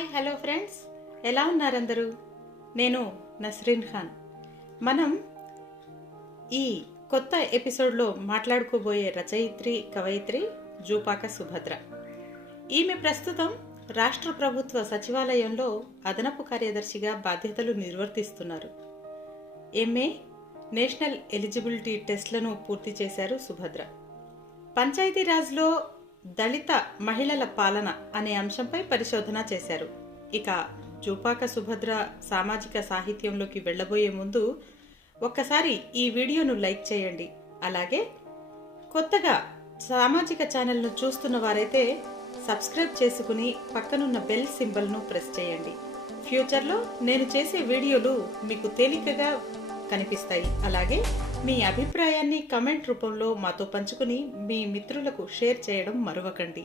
Hi hello friends, ఎలా ఉన్నారు అందరూ? నేను నస్రీన్ ఖాన్. మనం ఈ కొత్త ఎపిసోడ్లో మాట్లాడుకోబోయే రచయిత్రి కవయిత్రి జూపాక సుభద్ర. ఈమె ప్రస్తుతం రాష్ట్ర ప్రభుత్వ సచివాలయంలో అదనపు కార్యదర్శిగా బాధ్యతలు నిర్వర్తిస్తున్నారు. ఎంఏ నేషనల్ ఎలిజిబిలిటీ టెస్ట్లను పూర్తి చేశారు సుభద్ర. పంచాయతీరాజ్లో దళిత మహిళల పాలన అనే అంశంపై పరిశోధన చేశారు. ఇక జూపాక సుభద్ర సామాజిక సాహిత్యంలోకి వెళ్ళబోయే ముందు ఒక్కసారి ఈ వీడియోను లైక్ చేయండి. అలాగే కొత్తగా సామాజిక ఛానల్ను చూస్తున్న వారైతే సబ్స్క్రైబ్ చేసుకుని పక్కనున్న బెల్ సింబల్ను ప్రెస్ చేయండి. ఫ్యూచర్లో నేను చేసే వీడియోలు మీకు తేలికగా కనిపిస్తాయి. అలాగే మీ అభిప్రాయాన్ని కమెంట్ రూపంలో మాతో పంచుకుని మీ మిత్రులకు షేర్ చేయడం మరవకండి.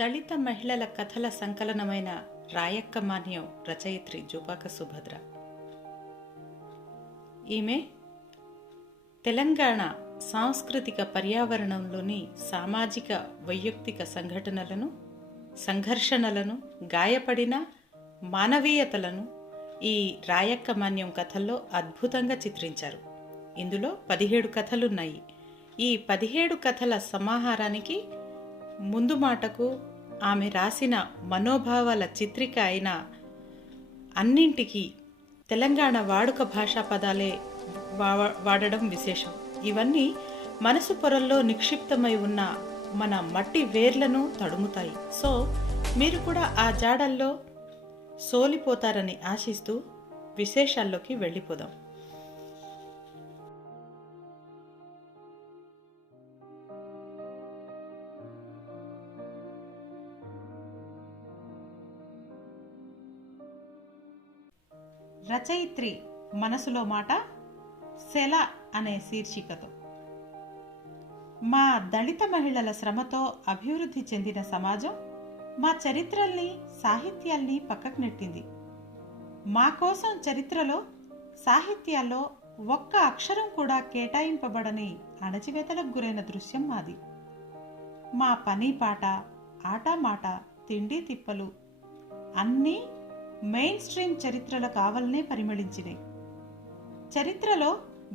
దళిత మహిళల కథల సంకలనమైన రాయక్క మాన్యం రచయిత్రి జూపాక సుభద్ర. ఈమె తెలంగాణ సాంస్కృతిక పర్యావరణంలోని సామాజిక వైయక్తిక సంఘటనలను, సంఘర్షణలను, గాయపడిన మానవీయతలను ఈ రాయక్క మాన్యం కథల్లో అద్భుతంగా చిత్రించారు. ఇందులో 17 కథలున్నాయి. ఈ 17 కథల సమాహారానికి ముందు మాటకు ఆమె రాసిన మనోభావాల చిత్రిక అయిన అన్నింటికీ తెలంగాణ వాడుక భాషా పదాలే వాడడం విశేషం. ఇవన్నీ మనసు పొరల్లో నిక్షిప్తమై ఉన్న మన మట్టి వేర్లను తడుముతాయి. సో మీరు కూడా ఆ జాడల్లో సోలిపోతారని ఆశిస్తూ విశేషాల్లోకి వెళ్ళిపోదాం. రచయిత్రి మనసులో మాట సెల అనే శీర్షికతో. మా దళిత మహిళల శ్రమతో అభివృద్ధి చెందిన సమాజం మా చరిత్రల్ని, సాహిత్యాల్ని పక్కకు నెట్టింది. మా కోసం చరిత్రలో, సాహిత్యాల్లో ఒక్క అక్షరం కూడా కేటాయింపబడని అణచివేతలకు గురైన దృశ్యం మాది. మా పని పాట, ఆట మాట, తిండి తిప్పలు అన్నీ మెయిన్ స్ట్రీమ్ చరిత్రల కావలనే పరిమళించినాయి. చరిత్రలో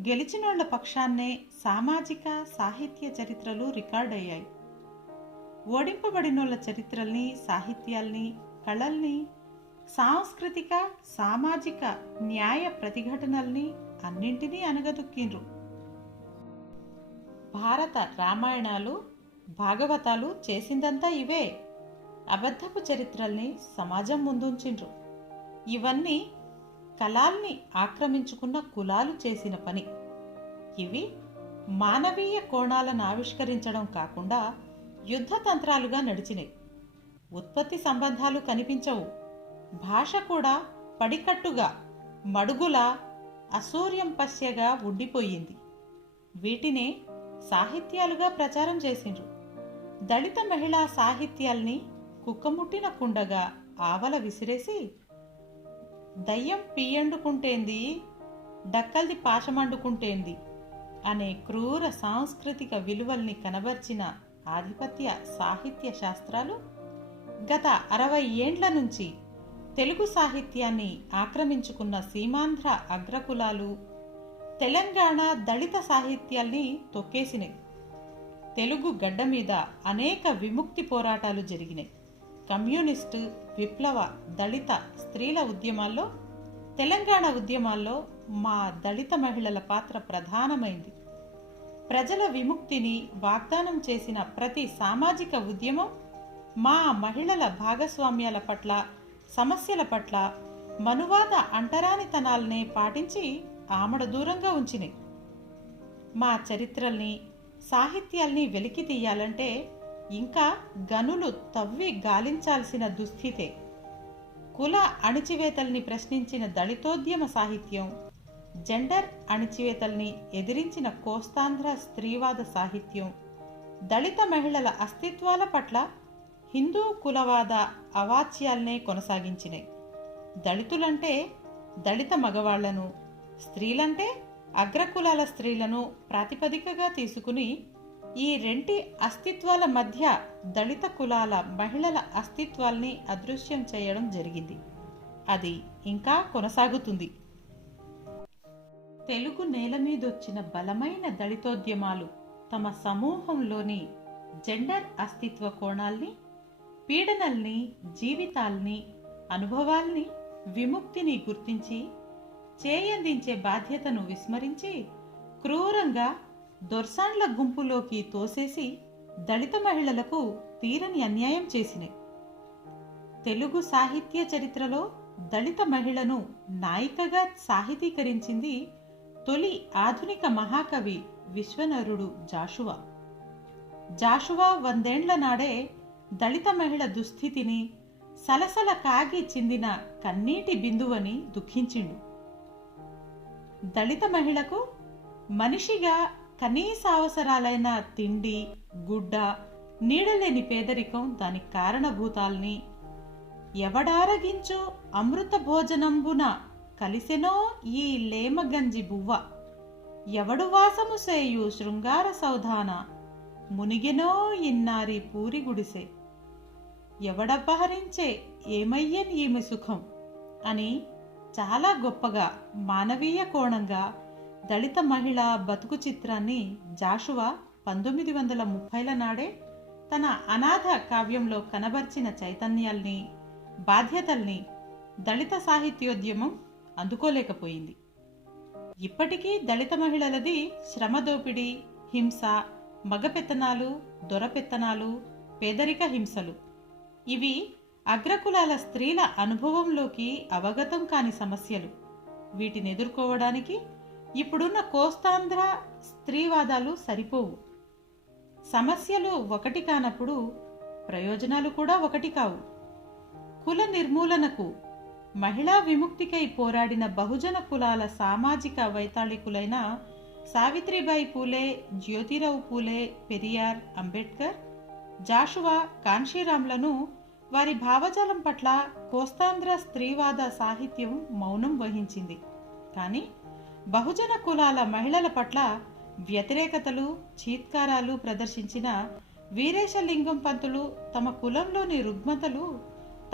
గెలిచినోళ్ల పక్షాన్నే సామాజిక, సాహిత్య చరిత్రలు రికార్డయ్యాయి. ఓడింపబడినోళ్ల చరిత్రల్ని, సాహిత్యాల్ని, కళల్ని, సాంస్కృతిక, సామాజిక న్యాయ ప్రతిఘటనల్ని అన్నింటినీ అనగదొక్కిండ్రు. భారత రామాయణాలు, భాగవతాలు చేసిందంతా ఇవే. అబద్ధపు చరిత్రల్ని సమాజం ముందుంచిండ్రు. ఇవన్నీ కళల్ని ఆక్రమించుకున్న కులాలు చేసిన పని. ఇవి మానవీయ కోణాలను ఆవిష్కరించడం కాకుండా యుద్ధ తంత్రాలుగా నడిచినాయి. ఉత్పత్తి సంబంధాలు కనిపించవు. భాష కూడా పడికట్టుగా, మడుగులా, అసూర్యం పశ్యగా ఉండిపోయింది. వీటినే సాహిత్యాలుగా ప్రచారం చేసిండ్రు. దళిత మహిళా సాహిత్యాల్ని కుక్కముట్టిన కుండగా ఆవల విసిరేసి, దయ్యం పియ్యండుకుంటేంది, డక్కల్ది పాశమండుకుంటేంది అనే క్రూర సాంస్కృతిక విలువల్ని కనబర్చిన ఆధిపత్య సాహిత్య శాస్త్రాలు గత 60 ఏండ్ల నుంచి తెలుగు సాహిత్యాన్ని ఆక్రమించుకున్న సీమాంధ్ర అగ్రకులాలు తెలంగాణ దళిత సాహిత్యాల్ని తొక్కేసినాయి. తెలుగు గడ్డ మీద అనేక విముక్తి పోరాటాలు జరిగినాయి. కమ్యూనిస్టు, విప్లవ, దళిత స్త్రీల ఉద్యమాల్లో, తెలంగాణ ఉద్యమాల్లో మా దళిత మహిళల పాత్ర ప్రధానమైంది. ప్రజల విముక్తిని వాగ్దానం చేసిన ప్రతి సామాజిక ఉద్యమం మా మహిళల భాగస్వామ్యాల పట్ల, సమస్యల పట్ల మనువాద అంటరానితనాల్నే పాటించి ఆమడ దూరంగా ఉంచినాయి. మా చరిత్రల్ని, సాహిత్యాల్ని వెలికి తీయాలంటే ఇంకా గనులు తవ్వి గాలించాల్సిన దుస్థితే. కుల అణిచివేతల్ని ప్రశ్నించిన దళితోద్యమ సాహిత్యం, జెండర్ అణిచివేతల్ని ఎదిరించిన కోస్తాంధ్ర స్త్రీవాద సాహిత్యం, దళిత మహిళల అస్తిత్వాల పట్ల హిందూ కులవాద అవాచ్యాల్నే కొనసాగించినాయి. దళితులంటే దళిత మగవాళ్లను, స్త్రీలంటే అగ్రకులాల స్త్రీలను ప్రాతిపదికగా తీసుకుని ఈ రెంటి అస్తిత్వాల మధ్య దళిత కులాల మహిళల అస్తిత్వాల్ని అదృశ్యం చేయడం జరిగింది. అది ఇంకా కొనసాగుతుంది. తెలుగు నేల మీదొచ్చిన బలమైన దళితోద్యమాలు తమ సమూహంలోని జెండర్ అస్తిత్వ కోణాల్ని, పీడనల్ని, జీవితాల్ని, అనుభవాల్ని, విముక్తిని గుర్తించి చేయందించే బాధ్యతను విస్మరించి క్రూరంగా దొర్సాండ్ల గుంపులోకి తోసేసి దళిత మహిళలకు తీరని అన్యాయం చేసినాయి. తెలుగు సాహిత్య చరిత్రలో దళిత మహిళను నాయికగా సాహితీకరించింది తొలి ఆధునిక మహాకవి విశ్వనరుడు జాషువా. జాషువా 100 నాడే దళిత మహిళ దుస్థితిని సలసల కాగి చిందిన కన్నీటి బిందువని దుఃఖించిండు. దళిత మహిళకు మనిషిగా కనీస అవసరాలైన తిండి, గుడ్డ, నీడలేని పేదరికం దాని కారణభూతాల్ని, ఎవడారగించు అమృత భోజనంబున కలిసెనో ఈ లేమగంజి బువ్వ, ఎవడు వాసము సేయు శృంగార సౌధాన మునిగెనో ఇన్నారి పూరి గుడిసె, ఎవడపహరించే ఏమయ్యన్ ఈమె సుఖం అని చాలా గొప్పగా మానవీయ కోణంగా దళిత మహిళ బతుకు చిత్రాన్ని జాషువా 1930ల నాడే తన అనాథ కావ్యంలో కనబర్చిన చైతన్యాల్ని, బాధ్యతల్ని దళిత సాహిత్యోద్యమం అందుకోలేకపోయింది. ఇప్పటికీ దళిత మహిళలది శ్రమదోపిడి, హింస, మగపెత్తనాలు, దొరపెత్తనాలు, పేదరిక హింసలు. ఇవి అగ్రకులాల స్త్రీల అనుభవంలోకి అవగతం కాని సమస్యలు. వీటిని ఎదుర్కోవడానికి ఇప్పుడున్న కోస్తాంధ్ర స్త్రీవాదాలు సరిపోవు. సమస్యలు ఒకటి కానప్పుడు ప్రయోజనాలు కూడా ఒకటి కావు. కుల నిర్మూలనకు, మహిళా విముక్తికై పోరాడిన బహుజన కులాల సామాజిక వైతాళికులైన సావిత్రిబాయి పూలే, జ్యోతిరావు పూలే, పెరియార్, అంబేద్కర్, జాషువా, కాన్షీరాంలను వారి భావజాలం పట్ల కోస్తాంధ్ర స్త్రీవాద సాహిత్యం మౌనం వహించింది. కానీ బహుజన కులాల మహిళల పట్ల వ్యతిరేకతలు, చీత్కారాలు ప్రదర్శించిన వీరేశలింగం పంతులు తమ కులంలోని రుగ్మతలు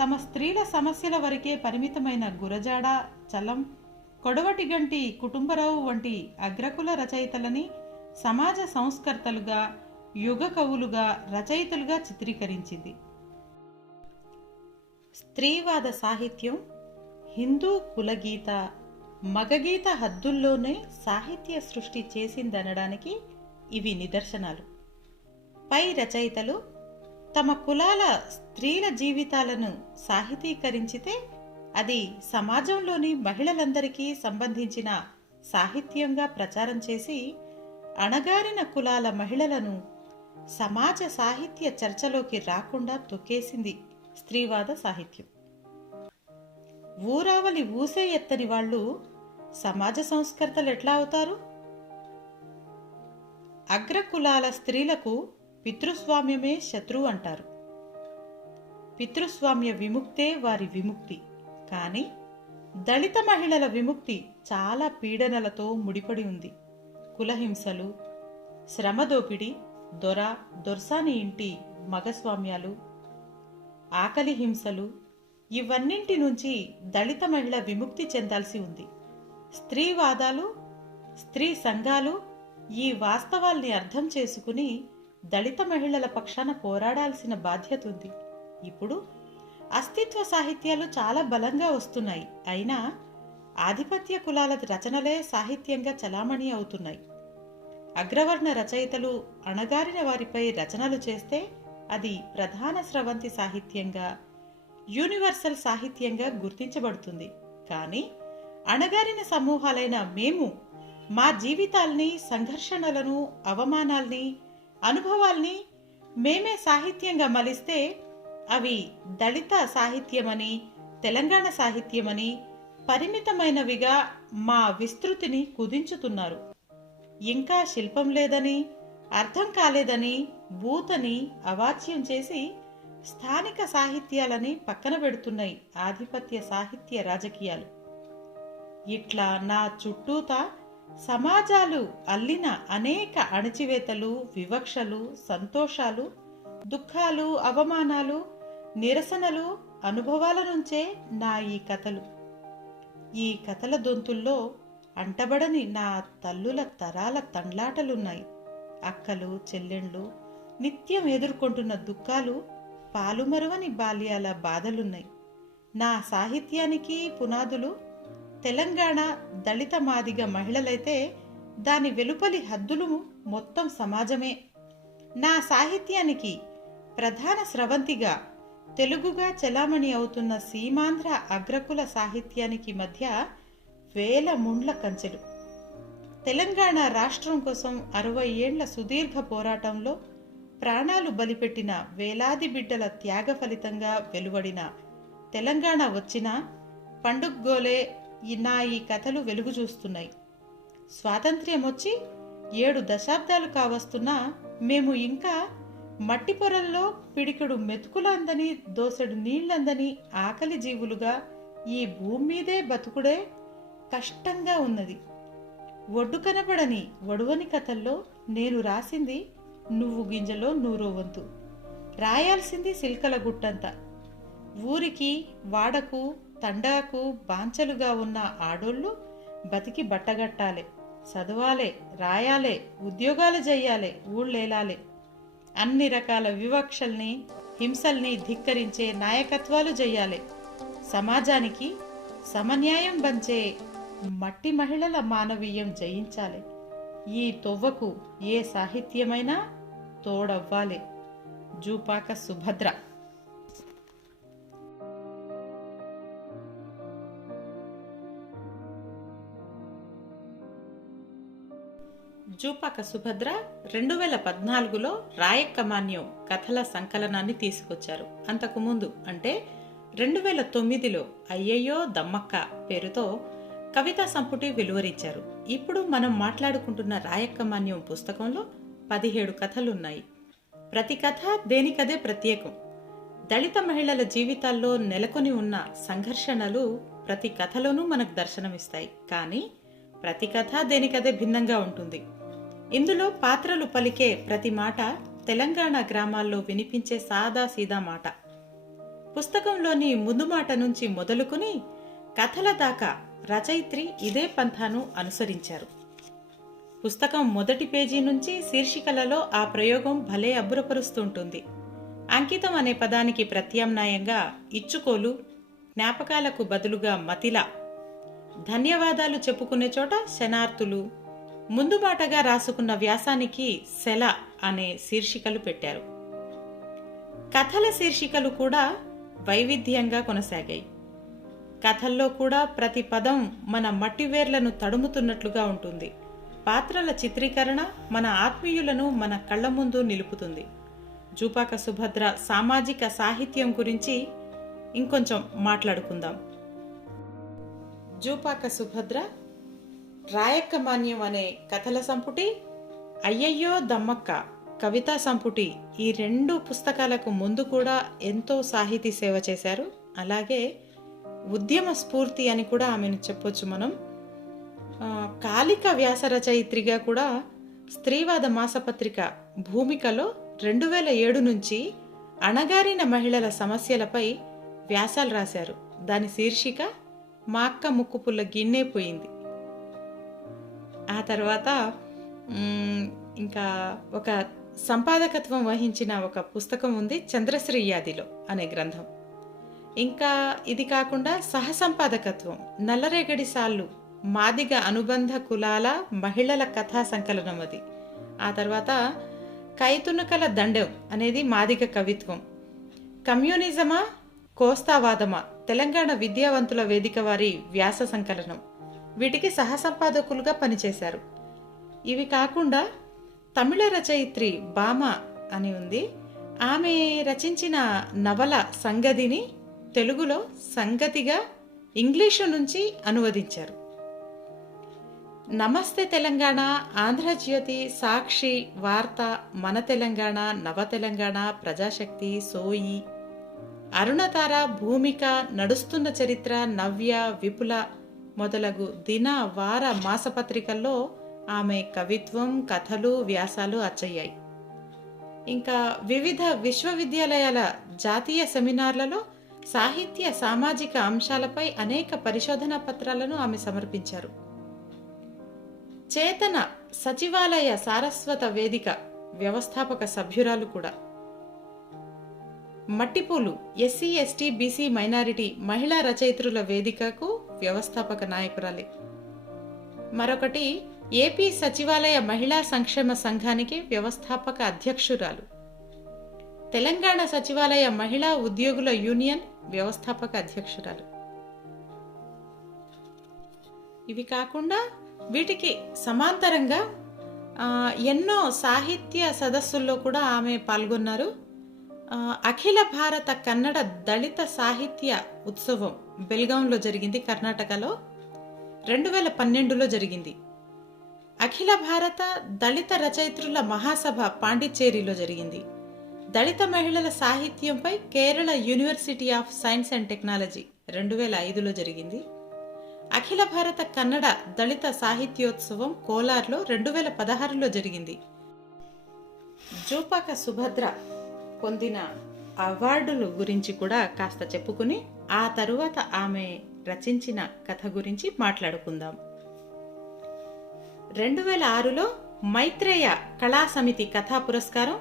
తమ స్త్రీల సమస్యల వరకే పరిమితమైన గురజాడ, చలం, కొడవటిగంటి కుటుంబరావు వంటి అగ్రకుల రచయితలని సమాజ సంస్కర్తలుగా, యుగ కవులుగా, రచయితలుగా చిత్రీకరించింది. స్త్రీవాద సాహిత్యం హిందూ కులగీత, మగగీత హద్దుల్లోనే సాహిత్య సృష్టి చేసిందనడానికి ఇవి నిదర్శనాలు. పై రచయితలు తమ కులాల స్త్రీల జీవితాలను సాహితీకరించితే అది సమాజంలోని మహిళలందరికీ సంబంధించిన సాహిత్యంగా ప్రచారం చేసి అణగారిన కులాల మహిళలను సమాజ సాహిత్య చర్చలోకి రాకుండా తొక్కేసింది స్త్రీవాద సాహిత్యం. ఊరావలి ఊసే ఎత్తని వాళ్ళు సమాజ సంస్కర్తలు ఎట్లా అవుతారు? అగ్రకులాల స్త్రీలకు పితృస్వామ్యమే శత్రువు అంటారు. పితృస్వామ్య విముక్తే వారి విముక్తి. కానీ దళిత మహిళల విముక్తి చాలా పీడనలతో ముడిపడి ఉంది. కులహింసలు, శ్రమదోపిడి, దొర్సాని ఇంటి మగస్వామ్యాలు, ఆకలి హింసలు, ఇవన్నింటి నుంచి దళిత మహిళ విముక్తి చెందాల్సి ఉంది. స్త్రీవాదాలు, స్త్రీ సంఘాలు ఈ వాస్తవాల్ని అర్థం చేసుకుని దళిత మహిళల పక్షాన పోరాడాల్సిన బాధ్యత ఉంది. ఇప్పుడు అస్తిత్వ సాహిత్యాలు చాలా బలంగా వస్తున్నాయి. అయినా ఆధిపత్య కులాల రచనలే సాహిత్యంగా చలామణి అవుతున్నాయి. అగ్రవర్ణ రచయితలు అణగారిన వారిపై రచనలు చేస్తే అది ప్రధాన స్రవంతి సాహిత్యంగా, యూనివర్సల్ సాహిత్యంగా గుర్తించబడుతుంది. కానీ అణగారిన సమూహాలైన మేము మా జీవితాల్ని, సంఘర్షణలను, అవమానాల్ని, అనుభవాల్ని మేమే సాహిత్యంగా మలిస్తే అవి దళిత సాహిత్యమని, తెలంగాణ సాహిత్యమని పరిమితమైనవిగా మా విస్తృతిని కుదించుతున్నారు. ఇంకా శిల్పం లేదని, అర్థం కాలేదని, భూతని అవాచ్యం చేసి స్థానిక సాహిత్యాలని పక్కన పెడుతున్నాయి ఆధిపత్య సాహిత్య రాజకీయాలు. ఇట్లా నా చుట్టూత సమాజాలు అల్లిన అనేక అణచివేతలు, వివక్షలు, సంతోషాలు, దుఃఖాలు, అవమానాలు, నిరసనలు, అనుభవాల నుంచే నా ఈ కథలు. ఈ కథల దొంతుల్లో అంటబడని నా తల్లుల తరాల తండ్లాటలున్నాయి. అక్కలు, చెల్లెండ్లు నిత్యం ఎదుర్కొంటున్న దుఃఖాలు, పాలుమరువని బాల్యాల బాధలున్నాయి. నా సాహిత్యానికి పునాదులు తెలంగాణ దళిత మాదిగ మహిళలైతే దాని వెలుపలి హద్దులు మొత్తం సమాజమే. నా సాహిత్యానికి ప్రధాన స్రవంతిగా తెలుగుగా చలామణి అవుతున్న సీమాంధ్ర అగ్రకుల సాహిత్యానికి మధ్య వేల ముండ్ల కంచెలు. తెలంగాణ రాష్ట్రం కోసం 60 ఏండ్ల సుదీర్ఘ పోరాటంలో ప్రాణాలు బలిపెట్టిన వేలాది బిడ్డల త్యాగ ఫలితంగా వెలువడిన తెలంగాణ వచ్చిన పండుగ్గోలే నా ఈ కథలు వెలుగు చూస్తున్నాయి. స్వాతంత్ర్యం వచ్చి 7 దశాబ్దాలు కావస్తున్నా మేము ఇంకా మట్టి పొరల్లో పిడికెడు మెతుకులందని, దోసెడు నీళ్లందని ఆకలి జీవులుగా ఈ భూమి మీదే బతుకుడే కష్టంగా ఉన్నది. ఒడ్డు కనబడని ఒడవని కథల్లో నేను రాసింది నువ్వు గింజలో నూరో వంతు, రాయాల్సింది సిల్కల గుట్టంత. ఊరికి వాడకు తండాకు బాంచలుగా ఉన్న ఆడోళ్ళు బతికి బట్టగట్టాలే, చదవాలే, రాయాలే, ఉద్యోగాలు చెయ్యాలే, ఊళ్ళేలాలే. అన్ని రకాల వివక్షల్ని, హింసల్ని ధిక్కరించే నాయకత్వాలు చెయ్యాలి. సమాజానికి సమన్యాయం పంచే మట్టి మహిళల మానవీయం జయించాలి. ఈ తొవ్వకు ఏ సాహిత్యమైనా తోడవ్వాలి. జూపాక సుభద్ర. జూపాక సుభద్ర 2014లో రాయక్కమాన్యం కథల సంకలనాన్ని తీసుకొచ్చారు. అంతకుముందు అంటే 2009లో అయ్యయ్యో దమ్మక్క పేరుతో కవితా సంపుటి వెలువరించారు. ఇప్పుడు మనం మాట్లాడుకుంటున్న రాయక్కమాన్యం పుస్తకంలో 17 కథలున్నాయి. ప్రతి కథ దేనికదే ప్రత్యేకం. దళిత మహిళల జీవితాల్లో నెలకొని ఉన్న సంఘర్షణలు ప్రతి కథలోనూ మనకు దర్శనమిస్తాయి. కానీ ప్రతి కథ దేనికదే భిన్నంగా ఉంటుంది. ఇందులో పాత్రలు పలికే ప్రతి మాట తెలంగాణ గ్రామాల్లో వినిపించే సాదా సీదా మాట. పుస్తకంలోని ముందు మాట నుంచి మొదలుకుని కథల దాకా రచయిత్రి ఇదే పంథాను అనుసరించారు. పుస్తకం మొదటి పేజీ నుంచి శీర్షికలలో ఆ ప్రయోగం భలే అబ్బురపరుస్తుంటుంది. అంకితం అనే పదానికి ప్రత్యామ్నాయంగా ఇచ్చుకోలు, జ్ఞాపకాలకు బదులుగా మతిలా, ధన్యవాదాలు చెప్పుకునే చోట శనార్థులు, ముందు బాటగా రాసుకున్న వ్యాసానికి సెల అనే శీర్షికలు పెట్టారు. కథల శీర్షికలు కూడా వైవిధ్యంగా కొనసాగాయి. కథల్లో కూడా ప్రతి పదం మన మట్టివేర్లను తడుముతున్నట్లుగా ఉంటుంది. పాత్రల చిత్రీకరణ మన ఆత్మీయులను మన కళ్ల ముందు నిలుపుతుంది. జూపాక సుభద్ర సామాజిక సాహిత్యం గురించి ఇంకొంచెం మాట్లాడుకుందాం. జూపాక సుభద్ర, రాయక్కమాన్యం అనే కథల సంపుటి, అయ్యయ్యో దమ్మక్క కవితా సంపుటి, ఈ 2 పుస్తకాలకు ముందు కూడా ఎంతో సాహితీ సేవ చేశారు. అలాగే ఉద్యమ స్ఫూర్తి అని కూడా ఆమెను చెప్పొచ్చు మనం. కాలిక వ్యాస రచయిత్రిగా కూడా స్త్రీవాద మాసపత్రిక భూమికలో 2007 నుంచి అణగారిన మహిళల సమస్యలపై వ్యాసాలు రాశారు. దాని శీర్షిక మా అక్క ముక్కుపుల్ల గిన్నె పోయింది. ఆ తర్వాత ఇంకా ఒక సంపాదకత్వం వహించిన ఒక పుస్తకం ఉంది, చంద్రశ్రీ యాదిలో అనే గ్రంథం. ఇంకా ఇది కాకుండా సహసంపాదకత్వం నల్లరేగడి సాళ్ళు మాదిగ అనుబంధ కులాల మహిళల కథా సంకలనం అది. ఆ తర్వాత కైతునకల దండెం అనేది మాదిగ కవిత్వం. కమ్యూనిజమా కోస్తావాదమా తెలంగాణ విద్యావంతుల వేదిక వారి వ్యాస సంకలనం. వీటికి సహసంపాదకులుగా పనిచేశారు. ఇవి కాకుండా తమిళ రచయిత్రి బామ అని ఉంది. ఆమె రచించిన నవల సంగతిని తెలుగులో సంగతిగా ఇంగ్లీషు నుంచి అనువదించారు. నమస్తే తెలంగాణ, ఆంధ్రజ్యోతి, సాక్షి, వార్త, మన తెలంగాణ, నవ తెలంగాణ, ప్రజాశక్తి, సోయి, అరుణతార, భూమిక, నడుస్తున్న చరిత్ర, నవ్య, విపుల మొదలగు దిన వార మాసపత్రికల్లో ఆమె కవిత్వం, కథలు, వ్యాసాలు అచ్చయ్యాయి. ఇంకా వివిధ విశ్వవిద్యాలయాల జాతీయ సెమినార్లలో సాహిత్య, సామాజిక అంశాలపై అనేక పరిశోధనా పత్రాలను ఆమె సమర్పించారు. చేతన సచివాలయ సారస్వత వేదిక వ్యవస్థాపక సభ్యురాలు కూడా. మట్టిపూలు ఎస్సీ, ఎస్టీ, బీసీ, మైనారిటీ మహిళా రచయిత్రుల వేదికకు వ్యవస్థాపక నాయకురాలి. మరొకటి ఏపీ సచివాలయ మహిళా సంక్షేమ సంఘానికి వ్యవస్థాపక అధ్యక్షురాలు. తెలంగాణ సచివాలయ మహిళా ఉద్యోగుల యూనియన్ వ్యవస్థాపక అధ్యక్షురాలు. ఇవి కాకుండా వీటికి సమాంతరంగా ఎన్నో సాహిత్య సదస్సుల్లో కూడా ఆమె పాల్గొన్నారు. అఖిల భారత కన్నడ దళిత సాహిత్య ఉత్సవం బెల్గాంలో జరిగింది, కర్ణాటకలో 2012లో జరిగింది. అఖిల భారత దళిత రచయిత్రుల మహాసభ పాండిచ్చేరిలో జరిగింది. దళిత మహిళల సాహిత్యంపై Kerala university of science and technology 2005లో జరిగింది. అఖిల భారత కన్నడ దళిత సాహిత్యోత్సవం కోలార్లో 2016లో జరిగింది. జూపాక సుభద్ర పొందిన అవార్డుల గురించి కూడా కాస్త చెప్పుకుని ఆ తరువాత ఆమె రచించిన కథ గురించి మాట్లాడుకుందాం. 2006లో మైత్రేయ కళా సమితి కథా పురస్కారం,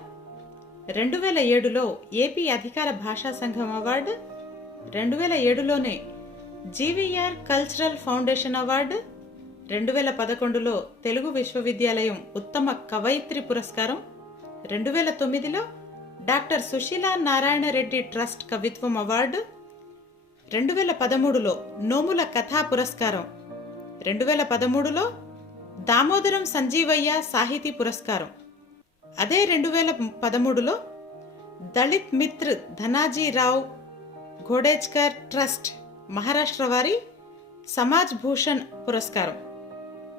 2007లో ఏపీ అధికార భాషా సంఘం అవార్డు, 2007లోనే జీవీఆర్ కల్చరల్ ఫౌండేషన్ అవార్డు, 2011లో తెలుగు విశ్వవిద్యాలయం ఉత్తమ కవయిత్రి పురస్కారం, 2009లో డాక్టర్ సుశీలా నారాయణ రెడ్డి ట్రస్ట్ కవిత్వం అవార్డు, 2013లో నోముల కథా పురస్కారం, 2013లో దామోదరం సంజీవయ్య సాహితీ పురస్కారం, అదే 2013లో దళిత్ మిత్ర్ ధనాజీరావు ఘోడేజ్కర్ ట్రస్ట్ మహారాష్ట్ర వారి సమాజ్ భూషణ్ పురస్కారం,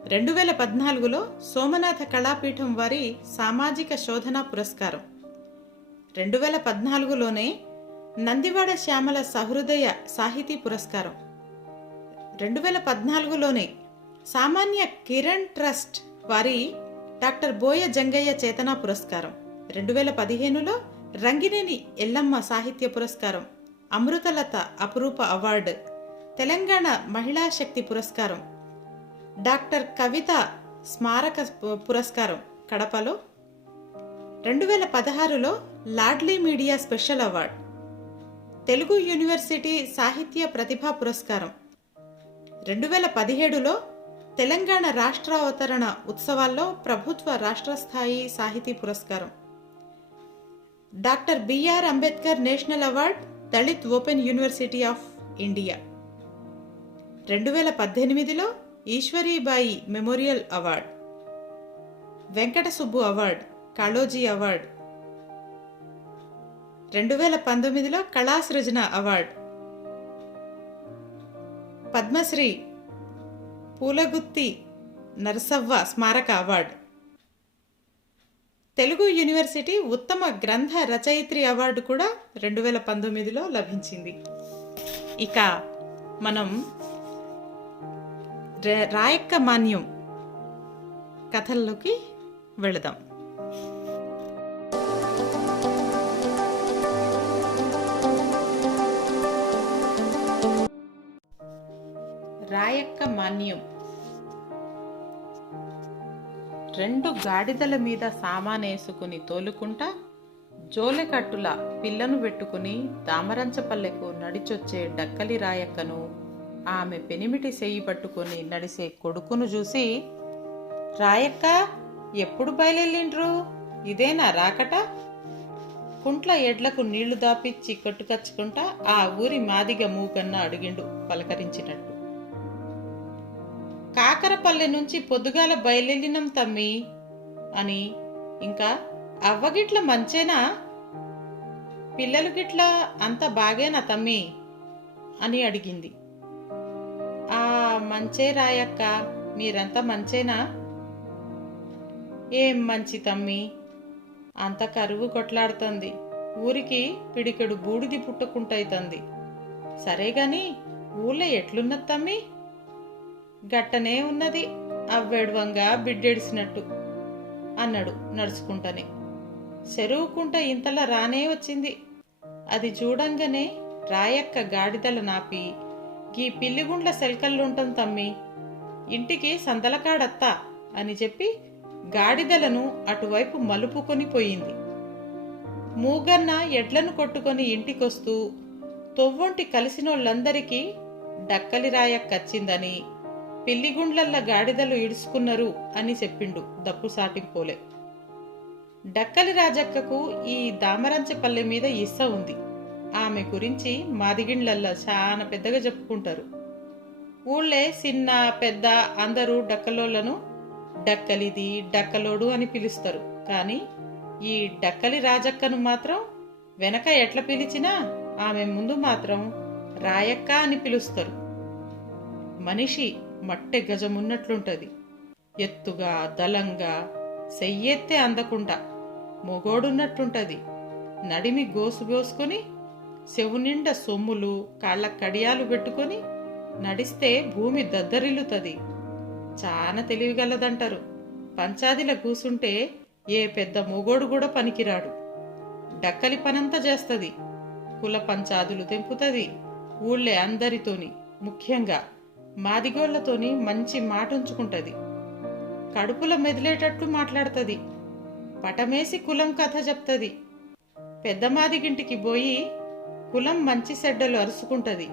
2014లో సోమనాథ కళాపీఠం వారి సామాజిక శోధన పురస్కారం, 2014లోనే నందివాడ శ్యామల సహృదయ సాహితీ పురస్కారం, 2014లోనే సామాన్య కిరణ్ ట్రస్ట్ వారి డాక్టర్ బోయ జంగయ్య చేతనా పురస్కారం, 2015లో రంగినేని ఎల్లమ్మ సాహిత్య పురస్కారం, అమృతలత అపురూప అవార్డు, తెలంగాణ మహిళా శక్తి పురస్కారం, డాక్టర్ కవిత స్మారక పురస్కారం కడపలో, 2016లో Laadli media special award, Telugu university సాహిత్య ప్రతిభా పురస్కారం, 2017లో తెలంగాణ రాష్ట్రావతరణ ఉత్సవాల్లో ప్రభుత్వ రాష్ట్ర స్థాయి సాహితీ పురస్కారం, doctor BR Ambedkar national award Dalit open university of India, 2018లో Eshwaribai memorial award, Venkata Subbu award, Kaloji award, 2019లో కళా సృజన అవార్డ్, పద్మశ్రీ పూలగుత్తి నరసవ్వ స్మారక అవార్డు, తెలుగు యూనివర్సిటీ ఉత్తమ గ్రంథ రచయిత్రి అవార్డు కూడా 2019లో లభించింది. ఇక మనం రాయక్క మాన్యం కథల్లోకి వెళదాం. రాయక్క మాన్యం. 2 గాడిదల మీద సామానేసుకుని తోలుకుంటా జోలెకట్టుల పిల్లను పెట్టుకుని దామరంచపల్లెకు నడిచొచ్చే డక్కలి రాయక్కను, ఆమె పెనిమిటి సెయ్యి పట్టుకుని నడిసే కొడుకును చూసి, రాయక్క ఎప్పుడు బయలుదేరిండ్రు, ఇదేనా రాకట? కుంట్ల ఎడ్లకు నీళ్లు దాపిచ్చి కొట్టుకచ్చుకుంటా ఆ ఊరి మాదిగ మూకన్న అడిగిండు పలకరించినట్టు. కాకరపల్లె నుంచి పొద్దుగాల బయలుదేరినం తమ్మి అని, ఇంకా అవ్వగిట్ల మంచేనా, పిల్లలు గిట్ల అంత బాగేనా తమ్మి అని అడిగింది. ఆ మంచే రాయక్క, మీరంతా మంచేనా? ఏం మంచి తమ్మి, అంత కరువు కొట్లాడుతుంది, ఊరికి పిడికెడు బూడిది పుట్టుకుంటైతుంది. సరేగాని ఊళ్ళో ఎట్లున్నది తమ్మి? గట్టనే ఉన్నది అవ్వెడవంగా బిడ్డెడిసినట్టు అన్నాడు నడుచుకుంటనే. చెరువుకుంట ఇంతలా రానే వచ్చింది. అది చూడంగానే రాయక్క గాడిదల నాపి, గీ పిల్లిగుండ్ల సెల్కల్లుంటాం తమ్మి, ఇంటికి సందలకాడత్తా అని చెప్పి గాడిదలను అటువైపు మలుపుకొని పోయింది. మూగన్న ఎడ్లను కొట్టుకొని ఇంటికొస్తూ తొవ్వొంటి కలిసినోళ్ళందరికీ డక్కలి రాయక్కచ్చిందని, పిల్లిగుండ్లల్ల గాడిదలు ఇడుచుకున్నారు అని చెప్పిండు దప్పు సాటింపోలే. డక్కలి రాజక్కకు ఈ దామరంచెపల్లె మీద ఇస్స ఉంది. ఆమె గురించి మాదిగిండ్లల్లా చాలా పెద్దగా చెప్పుకుంటారు. ఊళ్ళే చిన్న పెద్ద అందరూ డక్కలోళ్లను డక్కలిది డక్కలోడు అని పిలుస్తారు. కానీ ఈ డక్కలి రాజక్కను మాత్రం వెనక ఎట్లా పిలిచినా ఆమె ముందు మాత్రం రాయక్క అని పిలుస్తారు. మనిషి మట్టె గజమున్నట్లుంటది. ఎత్తుగా దళంగా సెయ్యెత్తే అందకుండా మొగోడున్నట్లుంటది. నడిమి గోసుగోసుకొని చెవు నిండా సొమ్ములు కాళ్ళ కడియాలు పెట్టుకొని నడిస్తే భూమి దద్దరిల్లుతుంది. చాలా తెలివిగలదంటారు. పంచాదిల కూసుంటే ఏ పెద్ద మొగోడు కూడా పనికిరాడు. డక్కలి పనంతా చేస్తుంది. కుల పంచాదులు తెంపుతుంది. ఊళ్ళే అందరితోని, ముఖ్యంగా మాదిగోళ్లతోని మంచి మాటుంచుకుంటది. కడుపుల మెదిలేటట్టు మాట్లాడుతుంది. పటమేసి కులం కథ చెప్తుంది. పెద్ద మాదిగింటికి పోయి కులం మంచి చెడ్డలు అరుచుకుంటది.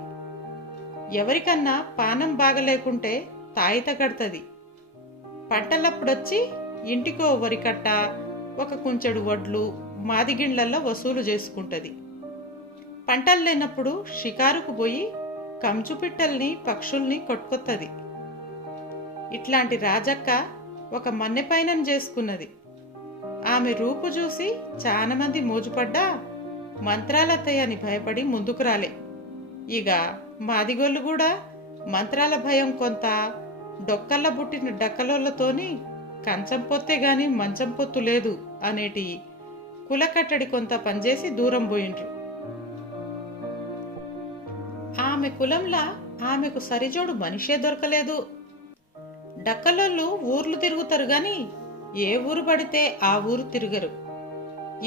ఎవరికన్నా పానం బాగలేకుంటే తాయిత కడుతుంది. పంటలప్పుడొచ్చి ఇంటికో వరికట్ట, ఒక కుంచెడు వడ్లు మాదిగిండ్లల్లో వసూలు చేసుకుంటది. పంటలు లేనప్పుడు షికారుకు పోయి కంచుపిట్టల్ని పక్షుల్ని కొట్టుకొత్తది. ఇట్లాంటి రాజక్క ఒక మన్నెపైనం చేసుకున్నది. ఆమె రూపు చూసి చాలా మంది మోజుపడ్డా మంత్రాలత్తయ్యని భయపడి ముందుకు రాలే. ఇక మాదిగోళ్ళు కూడా మంత్రాల భయం కొంత, డొక్కల్ల బుట్టిన డక్కలోళ్లతోని కంచం పొత్తే గాని మంచం పొత్తు లేదు అనేటి కులకట్టడి కొంత పనిచేసి దూరం పోయిండ్రు. ఆమె కులంలా ఆమెకు సరిజోడు మనిషే దొరకలేదు. డక్కలోళ్ళు ఊర్లు తిరుగుతారు గాని ఏ ఊరు పడితే ఆ ఊరు తిరగరు.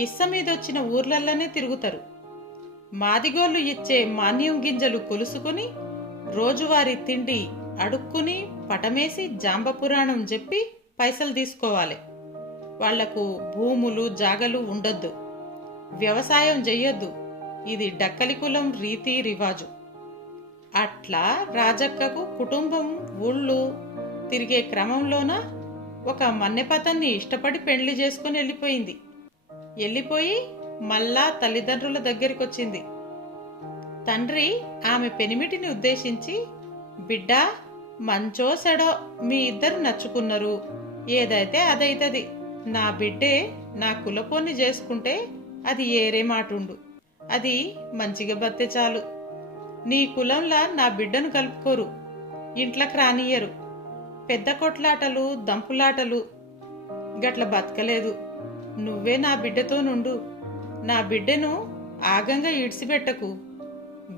ఇస్స మీదొచ్చిన ఊర్లల్లోనే తిరుగుతారు. మాదిగోళ్ళు ఇచ్చే మాన్యం గింజలు కొలుసుకుని రోజువారీ తిండి అడుక్కుని పటమేసి జాంబ పురాణం చెప్పి పైసలు తీసుకోవాలి. వాళ్లకు భూములు జాగలు ఉండొద్దు, వ్యవసాయం చెయ్యొద్దు. ఇది డక్కలి కులం రీతి రివాజు. అట్లా రాజక్కకు కుటుంబం ఊళ్ళు తిరిగే క్రమంలోన ఒక మన్నెపతన్ని ఇష్టపడి పెళ్లి చేసుకుని వెళ్ళిపోయి మళ్ళా తల్లిదండ్రుల దగ్గరికొచ్చింది. తండ్రి ఆమె పెనిమిటిని ఉద్దేశించి, బిడ్డా, మంచో సెడో మీ ఇద్దరు నచ్చుకున్నారు, ఏదైతే అదైతది. నా బిడ్డే నా కులపోన్ని చేసుకుంటే అది ఏరే మాటుండు. అది మంచిగా బతే చాలు. నీ కులంలా నా బిడ్డను కలుపుకోరు, ఇంట్లోకి రానియ్యరు. పెద్ద కొట్లాటలు దంపులాటలు గట్ల బతకలేదు. నువ్వే నా బిడ్డతో నుండు. నా బిడ్డను ఆగంగా ఇడిసిపెట్టకు.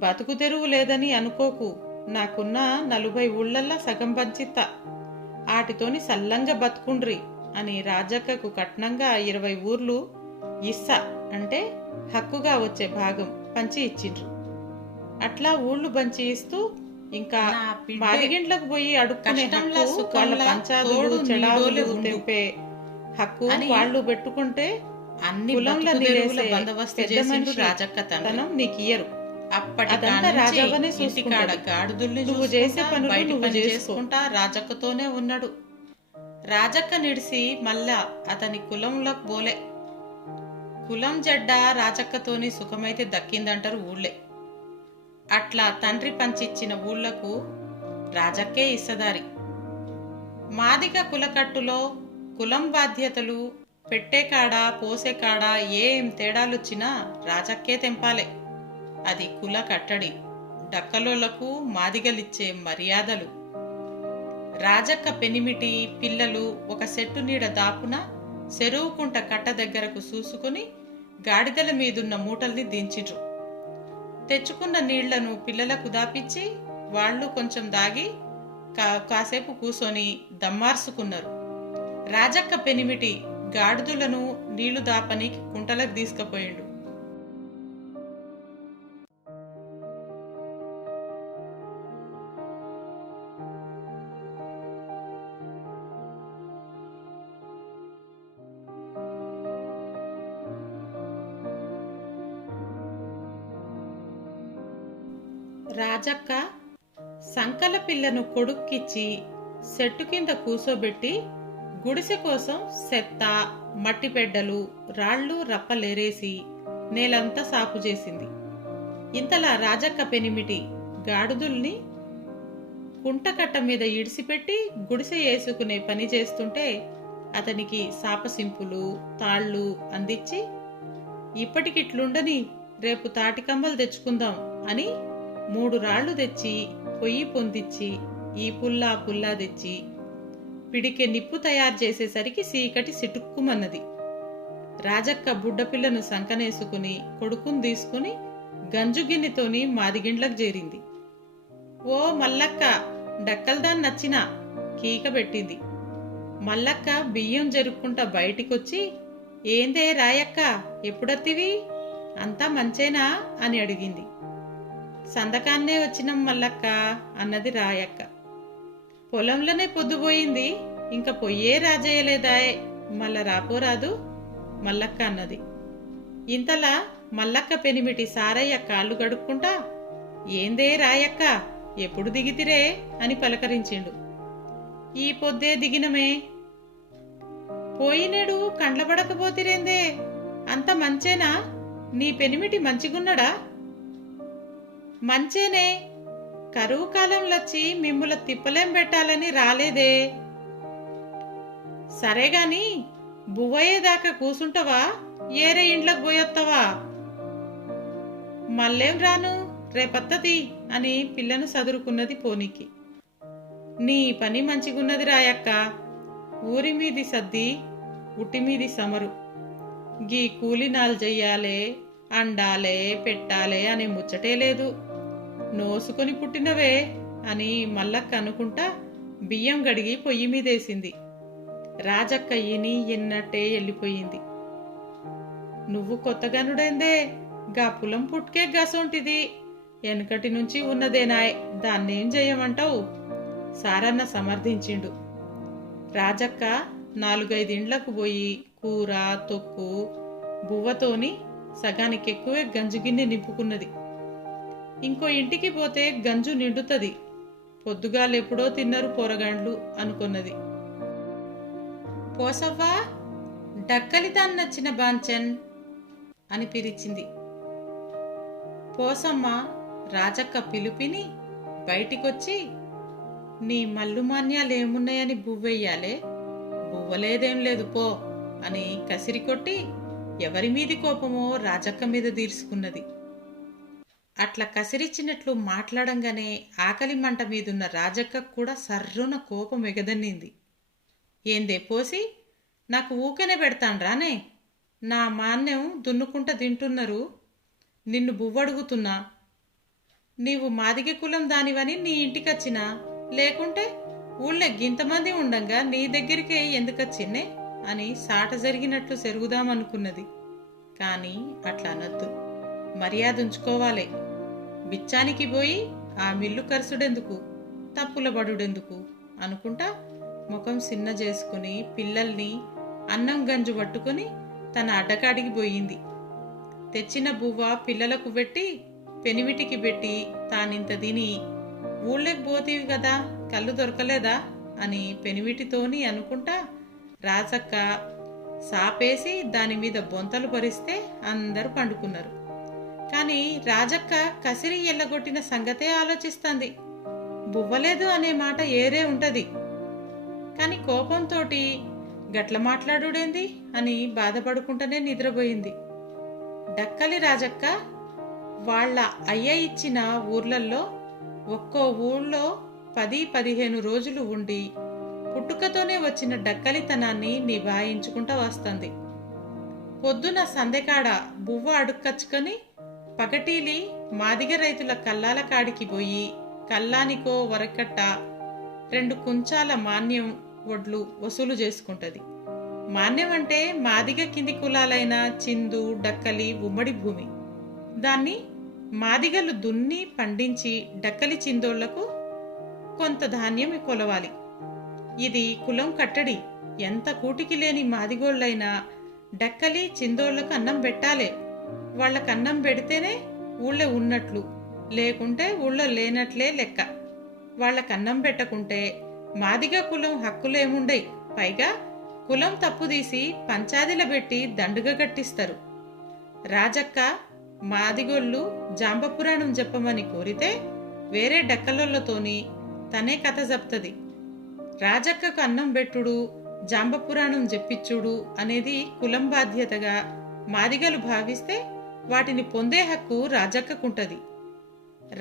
బతుకు తెరువు లేదని అనుకోకు. నాకున్న 40 ఊళ్ళల్లా సగం పంచిత్తా, ఆటితోని సల్లంగా బతుకుండ్రి అని రాజక్కకు కట్నంగా 20 ఊర్లు ఇస్స అంటే హక్కుగా వచ్చే భాగం పంచి ఇచ్చిండ్రు. అట్లా ఊళ్ళు పంచి ఇస్తూ ఇంకా మాదిగింట్లకు పోయి అడుక్కునే హక్కు, వాళ్ళ పంచాదులు చెడాలు తెంపే హక్కు వాళ్ళు పెట్టుకుంటే అన్ని కులంలో నీరేసే పెద్ద మనిషి రాజక్కతనం నీకియ్యరు. అదంతా రాజవ్వనే చూసుకుంటాడు. నువ్వు చేసే పనులు నువ్వు చేసుకుంటా రాజక్కతోనే ఉన్నాడు. రాజక్క నిడిసి మళ్ళా అతని కులంలోకి పోలే. కులం జడ్డ రాజక్కతోని సుఖమైతే దక్కిందంటారు ఊళ్ళే. అట్లా తండ్రి పంచిచ్చిన ఊళ్లకు రాజక్కే ఇస్తదారి. మాదిగ కులకట్టులో కులం బాధ్యతలు పెట్టే కాడ పోసే కాడ ఏం తేడాలొచ్చినా రాజక్కే తెంపాలే. అది కుల కట్టడి. డక్కలోళ్లకు మాదిగలిచ్చే మర్యాదలు. రాజక్క పెనిమిటి పిల్లలు ఒక చెట్టు నీడ దాపున చెరువుకుంట కట్ట దగ్గరకు చూసుకుని గాడిదల మీదున్న మూటల్ని దించిడ్రు. తెచ్చుకున్న నీళ్లను పిల్లలకు దాపిచ్చి వాళ్లు కొంచెం దాగి కాసేపు కూసొని దమ్మార్సుకున్నారు. రాజక్క పెనిమిటి గాడిదలను నీళ్లు దాపని కుంటలకు తీసుకుపోయిండు. రాజక్క సంకల పిల్లను కొడుక్కిచ్చి చెట్టు కింద కూసోబెట్టి గుడిసె కోసం సెత్త, మట్టి పెడ్డలు, రాళ్లు రప్పలేరేసి నేలంతా సాపు చేసింది. ఇంతలా రాజక్క పెనిమిటి గాడిదుల్ని కుంటకట్ట మీద ఇడిసిపెట్టి గుడిసె వేసుకునే పని చేస్తుంటే అతనికి సాపసింపులు, తాళ్లు అందించి ఇప్పటికిట్లుండని రేపు తాటికమ్మలు తెచ్చుకుందాం అని 3 రాళ్లు తెచ్చి పొయ్యి పొందిచ్చి ఈ పుల్లా పుల్లా తెచ్చి పిడికె నిప్పు తయారు చేసేసరికి సీకటి సిటుక్కుమన్నది. రాజక్క బుడ్డపిల్లను సంకనేసుకుని కొడుకుని తీసుకుని గంజుగిన్నెతోని మాదిగిండ్లకు చేరింది. ఓ మల్లక్క, డక్కల్దాన్ నచ్చినా కీక పెట్టింది. మల్లక్క బియ్యం జరుపుకుంటా బయటికొచ్చి, ఏందే రాయక్క, ఎప్పుడత్తివి, అంతా మంచేనా అని అడిగింది. సందకాన్నే వచ్చినం మల్లక్క అన్నది రాయక్క. పొలంలోనే పొద్దుపోయింది, ఇంకా పొయ్యే రాజేయలేదాయే, మళ్ళా రాపోరాదు మల్లక్క అన్నది. ఇంతలా మల్లక్క పెనిమిటి సారయ్య కాళ్ళు గడుక్కుంటా, ఏందే రాయక్క, ఎప్పుడు దిగితిరే అని పలకరించిండు. ఈ పొద్దే దిగినమే. పోయినేడు కండ్లబడకపోతిరేందే, అంత మంచేనా, నీ పెనిమిటి మంచిగున్నడా? మంచేనే, కరువు కాలంలొచ్చి మిమ్ముల తిప్పలేం పెట్టాలని రాలేదే. సరేగాని బువ్వయ్యేదాకా కూసుంటవా, ఏరే ఇండ్లకు పోయొత్తవా? మళ్ళేం రాను, రేపత్తది అని పిల్లను సదురుకున్నది పోనీకి. నీ పని మంచిగున్నది రాయక్క, ఊరి మీది సద్ది ఉట్టిమీది సమరు, గీ కూలినాలు చెయ్యాలే, అండాలే, పెట్టాలే అనే ముచ్చటే లేదు, నోసుకొని పుట్టినవే అని మల్లక్క అనుకుంటా బియ్యం గడిగి పొయ్యి మీదేసింది. రాజక్క ఇని ఎన్నట్టే వెళ్ళిపోయింది. నువ్వు కొత్తగనుడైందే, గా పులం పుట్కే గసొంటిది, వెనకటి నుంచి ఉన్నదేనాయ్, దాన్నేం చెయ్యమంటావు సారన్న సమర్థించిండు. రాజక్క 4-5 ఇండ్లకు పోయి కూర, తొక్కు, బువ్వతోని సగానికెక్కువే గంజుగిన్నె నింపుకున్నది. ఇంకో ఇంటికి పోతే గంజు నిండుతుంది, పొద్దుగాలెప్పుడో తిన్నరు పొరగాండ్లు అనుకున్నది. పోసవ్వా, డక్కలితాన్ నచ్చిన బాంచన్ అని పిలిచింది. పోసమ్మ రాజక్క పిలుపిని బయటికొచ్చి, నీ మల్లుమాన్యాలేమున్నాయని బువ్వెయ్యాలే, బువ్వలేదేం లేదు పో అని కసిరి కొట్టి ఎవరి మీది కోపమో రాజక్క మీద తీర్చుకున్నది. అట్లా కసిరిచ్చినట్లు మాట్లాడంగానే ఆకలి మంట మీదున్న రాజక్క కూడా సర్రున కోపం ఎగదన్నింది. ఏందే పోసి, నాకు ఊకనే పెడతాన్రానే, నా మాన్యం దున్నుకుంట తింటున్నారు, నిన్ను బువ్వడుగుతున్నా, నీవు మాదిగ కులం దానివని నీ ఇంటికొచ్చినా, లేకుంటే ఊళ్ళో గింతమంది ఉండంగా నీ దగ్గరికే ఎందుకచ్చిన్నే అని సాట జరిగినట్లు సెరుగుదామనుకున్నది. కాని అట్లా అనద్దు, మర్యాద ఉంచుకోవాలే, బిచ్చానికి పోయి ఆ మిల్లు కరుసుడెందుకు, తప్పుల బడుడెందుకు అనుకుంటా ముఖం సిన్న చేసుకుని పిల్లల్ని అన్నం గంజు పట్టుకుని తన అడ్డకాడికి పోయింది. తెచ్చిన బువ్వ పిల్లలకు పెట్టి పెనిమిటికి పెట్టి తానింత తిని, ఊళ్ళకి పోతీవి కదా, కళ్ళు దొరకలేదా అని పెనిమిటితోని అనుకుంటా రాజక్క సాపేసి దాని మీద బొంతలు పరిస్తే అందరూ పండుకున్నారు. కాని రాజక్క కసిరి ఎల్లగొట్టిన సంగతే ఆలోచిస్తుంది. బువ్వలేదు అనే మాట ఏరే ఉంటది, కాని కోపంతోటి గట్ల మాట్లాడుడేంది అని బాధపడుకుంటూనే నిద్రపోయింది. డక్కలి రాజక్క వాళ్ళ అయ్య ఇచ్చిన ఊర్లల్లో ఒక్కో ఊళ్ళో 10-15 రోజులు ఉండి పుట్టుకతోనే వచ్చిన డక్కలితనాన్ని నిభాయించుకుంటూ వస్తుంది. పొద్దున సందెకాడ బువ్వ అడుక్కచ్చుకొని పగటీలి మాదిగ రైతుల కల్లాల కాడికి పోయి కల్లానికో వరకట్ట 2 కుంచాల మాన్యం వడ్లు వసూలు చేసుకుంటది. మాన్యం అంటే మాదిగ కింది కులాలైన చిందు, డక్కలి ఉమ్మడి భూమి. దాన్ని మాదిగలు దున్ని పండించి డక్కలి చిందోళ్లకు కొంత ధాన్యం కొలవాలి. ఇది కులం కట్టడి. ఎంత కూటికి లేని మాదిగోళ్ళైనా డక్కలి చిందోళ్లకు అన్నం పెట్టాలే. వాళ్ళకు అన్నం పెడితేనే ఊళ్ళో ఉన్నట్లు, లేకుంటే ఊళ్ళో లేనట్లే లెక్క. వాళ్ళకు అన్నం పెట్టకుంటే మాదిగ కులం హక్కులేముండయి. పైగా కులం తప్పుదీసి పంచాదిల పెట్టి దండుగ కట్టిస్తారు. రాజక్క మాదిగోళ్ళు జాంబపురాణం చెప్పమని కోరితే వేరే డక్కలతోని తనే కథ చెప్తది. రాజక్కకు అన్నం పెట్టుడు, జాంబపురాణం చెప్పిచ్చుడు అనేది కులం బాధ్యతగా మాదిగలు భావిస్తే వాటిని పొందే హక్కు రాజక్కకుంటది.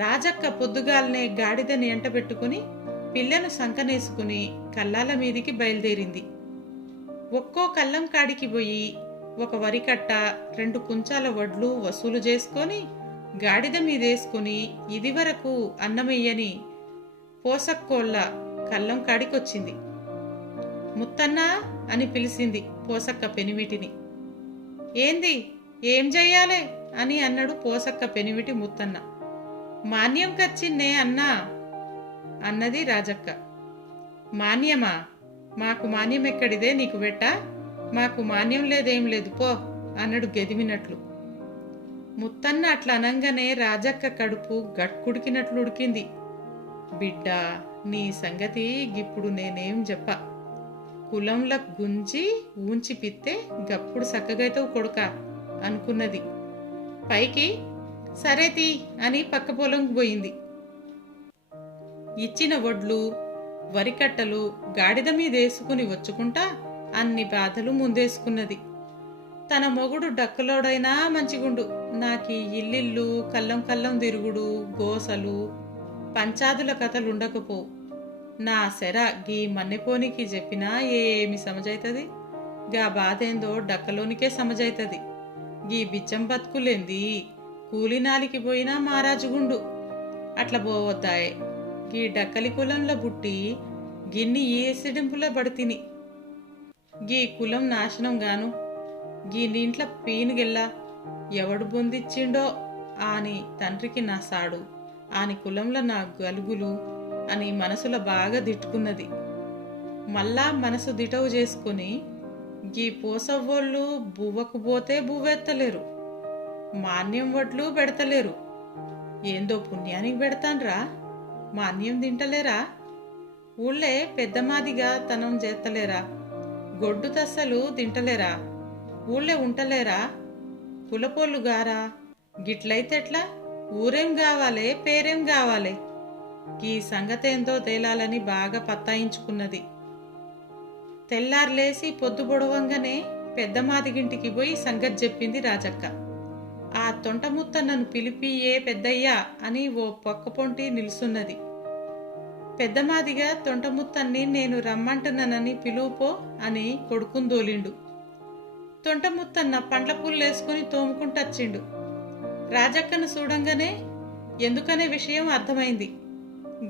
రాజక్క పొద్దుగాలనే గాడిదని ఎంటబెట్టుకుని పిల్లను సంకనేసుకుని కల్లాల మీదికి బయలుదేరింది. ఒక్కో కల్లం కాడికి పోయి ఒక వరికట్ట 2 కుంచాల వడ్లు వసూలు చేసుకొని గాడిద మీదేసుకుని ఇదివరకు అన్నమయ్యని పోసక్కోళ్ళ కల్లం కాడికొచ్చింది. ముత్తన్నా అని పిలిచింది పోసక్క పెనిమిటిని. ఏంది, ఏం చెయ్యాలే అని అన్నాడు పోసక్క పెనిమిటి ముత్తన్న. మాన్యం కచ్చిన్నే అన్నా అన్నది రాజక్క. మాన్యమా? మాకు మాన్యం ఎక్కడిదే, నీకు పెట్టా? మాకు మాన్యం లేదేం లేదు పో అన్నాడు గెదిమినట్లు. ముత్తన్న అట్లా అనంగానే రాజక్క కడుపు గట్కుడికినట్లు ఉడికింది. బిడ్డా, నీ సంగతి గిప్పుడు నేనేం చెప్ప. కులంల గుంజి ఊంచి పిత్తే గప్పుడు సక్కగైతవు కొడుక అనుకున్నది. పైకి సరేతీ అని పక్క పొలంకు పోయింది. ఇచ్చిన వడ్లు వరికట్టలు గాడిద మీదేసుకుని వచ్చుకుంటా అన్ని బాధలు ముందేసుకున్నది. తన మొగుడు డక్కలోడైనా మంచిగుండు, నాకీ ఇల్లిల్లు కల్లం కల్లం తిరుగుడు, గోసలు పంచాదుల కథలుండకపోవు. నా సెర గీ మన్నెపోనికి చెప్పినా ఏమి సమజైతది? గా బాధేందో డక్కలోనికే సమజైతది. గీ బిచ్చం బతుకులేంది, కూలినాలికి పోయినా మారాజుగుండు. అట్లా పోవద్దాయే. గీ డక్కలి కులంలో బుట్టి గిన్ని ఏసిడింపుల పడితిని. గీ కులం నాశనం గాను. గీ నీంట్ల పీనుగెల్లా ఎవడు బొందిచ్చిండో ఆని తండ్రికి నా సాడు, ఆని కులంలో నా గలుగులు అని మనసులో బాగా దిట్టుకున్నది. మళ్ళా మనసు దిటవు చేసుకుని గీ పోసవ్వోళ్ళు బువ్వకు పోతే బువ్వెత్తలేరు, మాన్యం వడ్లు పెడతలేరు. ఏందో పుణ్యానికి పెడతాన్రా, మాన్యం తింటలేరా? ఊళ్ళే పెద్దమాదిగా తనం చేస్తలేరా? గొడ్డు తస్సలు తింటలేరా? ఊళ్ళే ఉంటలేరా? కులపోళ్ళు గారా? గిట్లయితెట్లా? ఊరేం కావాలే, పేరేం కావాలే? ఈ సంగతేందో తేలాలని బాగా పత్తాయించుకున్నది. తెల్లార్లేసి పొద్దు పొడవంగానే పెద్దమాదిగింటికి పోయి సంగతి చెప్పింది రాజక్క. ఆ తొంటముత్తన్నను పిలిపియే పెద్దయ్యా అని ఓ పక్కపొంటి నిలుసున్నది. పెద్దమాదిగా తొంటముత్తన్ని నేను రమ్మంటున్నానని పిలువుపో అని కొడుకుందోలిండు. తొంటముత్తన్న పండ్ల పుల్లేసుకుని తోముకుంటచ్చిండు. రాజక్కను చూడంగానే ఎందుకనే విషయం అర్థమైంది.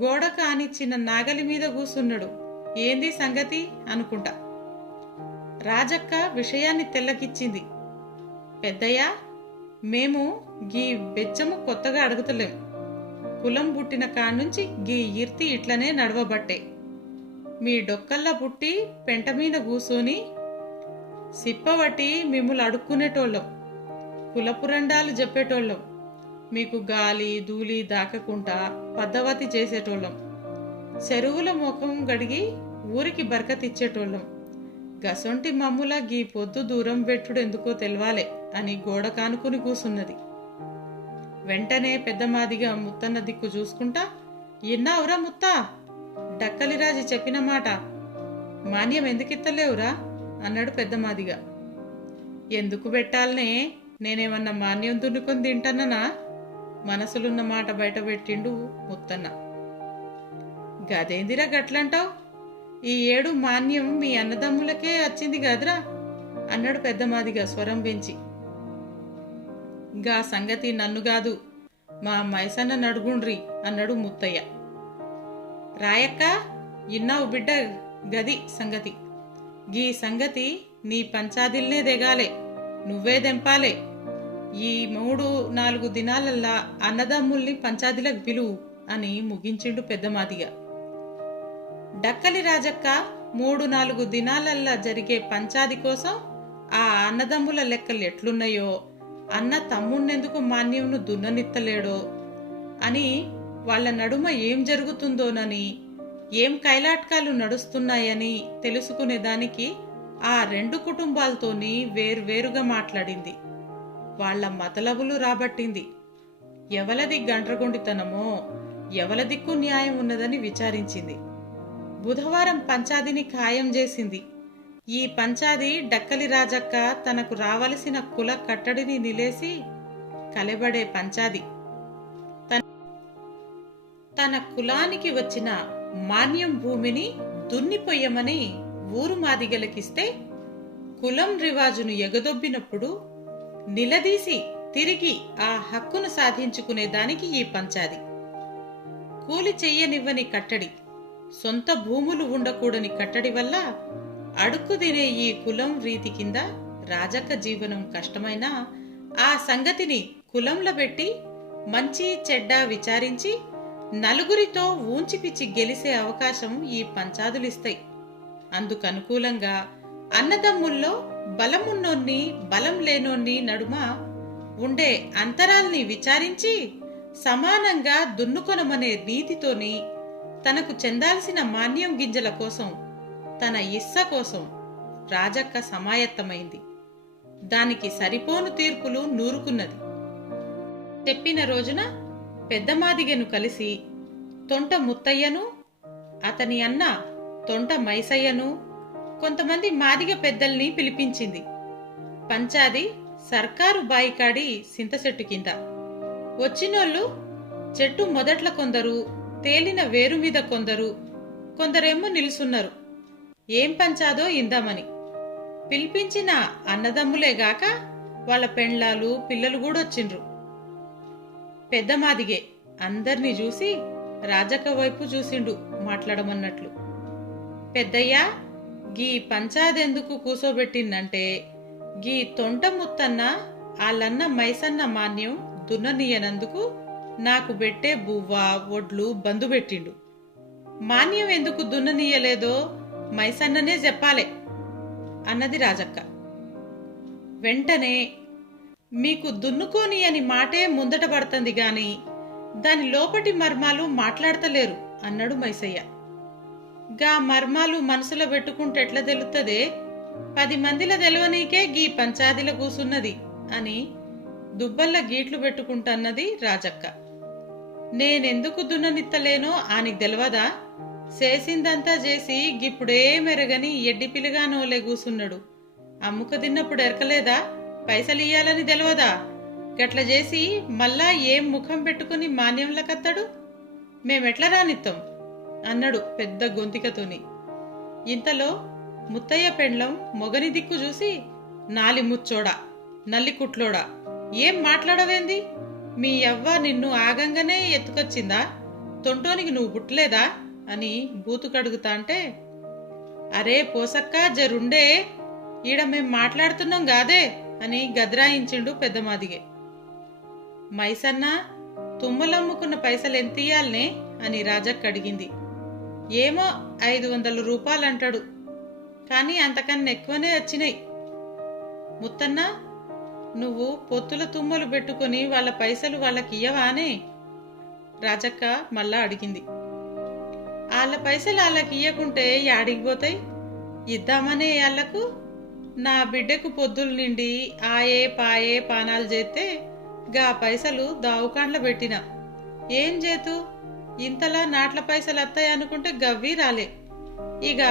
గోడ కానిచ్చిన నాగలి మీద కూసున్నాడు. ఏంది సంగతి అనుకుంటా. రాజక్క విషయాన్ని తెల్లకిచ్చింది. పెద్దయ్యా, మేము గీ బెచ్చము కొత్తగా అడుగుతలేం. కులం పుట్టిన కానుంచి గీ ఈర్తి ఇట్లనే నడవబట్టే. మీ డొక్కల్లా పుట్టి పెంట మీద కూసోని సిప్పబట్టి మిమ్ములు అడుక్కునేటోళ్ళం, కులపురండాలు చెప్పేటోళ్ళం, మీకు గాలి ధూళి దాకకుండా పద్ధవతి చేసేటోళ్ళం, చెరువుల ముఖం గడిగి ఊరికి బరకతిచ్చేటోళ్ళం. గసొంటి మమ్ముల గీ పొద్దు దూరం పెట్టుడు ఎందుకో తెలవాలే అని గోడ కానుకుని కూసున్నది. వెంటనే పెద్దమాదిగా ముత్తన్న దిక్కు చూసుకుంటా, ఇన్నావురా ముత్తా, డక్కలిరాజు చెప్పిన మాట మాన్యం ఎందుకిత్తలేవురా అన్నాడు పెద్దమాదిగా. ఎందుకు పెట్టాలనే, నేనేమన్నా మాన్యం దున్నుకొని తింటాననా? మనసులున్న మాట బయట పెట్టిండు ముత్తన్న. గదేందిరా గట్లంటావు? ఈ ఏడు మాన్యం మీ అన్నదమ్ములకే వచ్చింది గదరా అన్నాడు పెద్దమాదిగా స్వరం పెంచి. గా సంగతి నన్ను గాదు, మా మైసన్న నడుగుండ్రి అన్నాడు ముత్తయ్య. రాయక్క, ఇన్నావు బిడ్డ గది సంగతి. గీ సంగతి నీ పంచాదిల్నే దెగాలే, నువ్వే దెంపాలే. ఈ 3-4 దినాలల్లా అన్నదమ్ముల్ని పంచాదిలకు పిలువు అని ముగించిండు పెద్దమాదిగా. డక్కలి రాజక్క 3-4 దినాలల్లా జరిగే పంచాది కోసం ఆ అన్నదమ్ముల లెక్కలు ఎట్లున్నాయో, అన్న తమ్ముణ్ణెందుకు మాన్యంను దున్ననిత్తలేడో అని, వాళ్ల నడుమ ఏం జరుగుతుందోనని, ఏం కైలాట్కాలు నడుస్తున్నాయని తెలుసుకునేదానికి ఆ 2 కుటుంబాలతోని వేర్వేరుగా మాట్లాడింది. వాళ్ల మతలబులు రాబట్టింది. ఎవలది గండ్రగొండితనమో, ఎవలదిక్కు న్యాయం ఉన్నదని విచారించింది. బుధవారం పంచాదిని ఖాయం చేసింది. ఈ పంచాది డక్కలి రాజక్క తనకు రావలసిన కుల కట్టడిని నిలేసి కలెబడే పంచాది. తన కులానికి వచ్చిన మాన్యం భూమిని దున్నిపోయమని ఊరు మాదిగలకిస్తే, కులం రివాజును ఎగదొబ్బినప్పుడు నిలదీసి తిరిగి ఆ హక్కును సాధించుకునేదానికి ఈ పంచాది. కూలి చెయ్యనివ్వని కట్టడి, సొంత భూములు ఉండకూడని కట్టడి వల్ల అడుక్కు తినే ఈ కులం రీతి కింద రాజక్క జీవనం కష్టమైనా ఆ సంగతిని కులంలో పెట్టి మంచి చెడ్డ విచారించి నలుగురితో ఊంచిపిచ్చి గెలిసే అవకాశం ఈ పంచాదులిస్తాయి. అందుకనుకూలంగా అన్నదమ్ముల్లో బలమున్నోన్ని బలం లేనోన్ని నడుమ ఉండే అంతరాల్ని విచారించి సమానంగా దున్నుకొనమనే నీతితోని తనకు చెందాల్సిన మాన్యం గింజల కోసం, తన ఇస్స కోసం రాజక్క సమాయత్తమైంది. దానికి సరిపోను తీర్పులు నూరుకున్నది. చెప్పిన రోజున పెద్దమాదిగను కలిసి తొంట ముత్తయ్యను, అతని అన్న తొంట మైసయ్యను, కొంతమంది మాదిగ పెద్దల్ని పిలిపించింది. పంచాది సర్కారు బాయికాడి సింతచెట్టు కింద. వచ్చినోళ్ళు చెట్టు మొదట్ల కొందరు, తేలిన వేరు మీద కొందరేమో నిలుసున్నారు. ఏం పంచాదో ఇందామని. పిలిపించిన అన్నదమ్ములేగాక వాళ్ళ పెండ్లాలు పిల్లలు గూడొచ్చిండ్రు. పెద్దమాదిగే అందర్నీ చూసి రాజక్క వైపు చూసిండు మాట్లాడమన్నట్లు. పెద్దయ్యా, గీ పంచాదెందుకు కూసోబెట్టిందంటే, గీ తొంట ముత్తన్న ఆళ్ళన్న మైసన్న మాన్యం దున్ననీయనందుకు నాకు బెట్టే బువ్వ ఒడ్లు బందు పెట్టిండు. మాన్యం ఎందుకు దున్ననీయలేదో మైసన్ననే చెప్పాలే అన్నది రాజక్క. వెంటనే, మీకు దున్నుకోని అని మాటే ముందట పడుతుంది గాని దాని లోపటి మర్మాలు మాట్లాడతలేరు అన్నాడు మైసయ్య. గా మర్మాలు మనసులో పెట్టుకుంటే ఎట్లా తెలుత్తదే? 10 మందిల తెలవనీకే గీ పంచాదిల కూసున్నది అని దుబ్బల్ల గీట్లు పెట్టుకుంటన్నది రాజక్క. నేనెందుకు దున్ననిత్తలేనో ఆనికి తెలవదా? చేసిందంతా చేసి గిప్పుడే మెరగని ఎడ్డిపిలిగా నోలే కూసున్నాడు. అమ్ముక తిన్నప్పుడు ఎరకలేదా? పైసలు ఇయ్యాలని తెలవదా? గట్ల చేసి మళ్ళా ఏం ముఖం పెట్టుకుని మాన్యంలకత్తాడు? మేమెట్లా రానిత్తాం అన్నాడు పెద్ద గొంతికతోని. ఇంతలో ముత్తయ్య పెండ్లం మొగని దిక్కు చూసి, నాలి ముచ్చోడా, నల్లి కుట్లోడా, ఏం మాట్లాడవేంది? మీ యవ్వ నిన్ను ఆగంగానే ఎత్తుకొచ్చిందా? తొంటోనికి నువ్వు పుట్టలేదా అని బూతుకడుగుతా అంటే, అరే పోసక్క జరుండే, ఈడ మేం మాట్లాడుతున్నాం గాదే అని గద్రాయించిండు పెద్దమాదిగే. మైసన్న, తుమ్మలమ్ముకున్న పైసలు ఎంతియ్యాలనే అని రాజక్క అడిగింది. ఏమో 500 రూపాయలంటాడు, కానీ అంతకన్నా ఎక్కువనే వచ్చినాయి. ముత్తన్న, నువ్వు పొత్తుల తుమ్మలు పెట్టుకుని వాళ్ళ పైసలు వాళ్ళకియ్యవానే? రాజక్క మళ్ళా అడిగింది. వాళ్ళ పైసలు వాళ్ళకి ఇయ్యకుంటే యాడిగిపోతాయి? ఇద్దామనే వాళ్ళకు నా బిడ్డకు పొద్దులు నిండి ఆయే పాయే పానాలు చేస్తే గా పైసలు దావుకాండ్ల పెట్టినా. ఏం చేతు? ఇంతలా నాట్ల పైసలు వస్తాయనుకుంటే గవ్వి రాలే. ఇక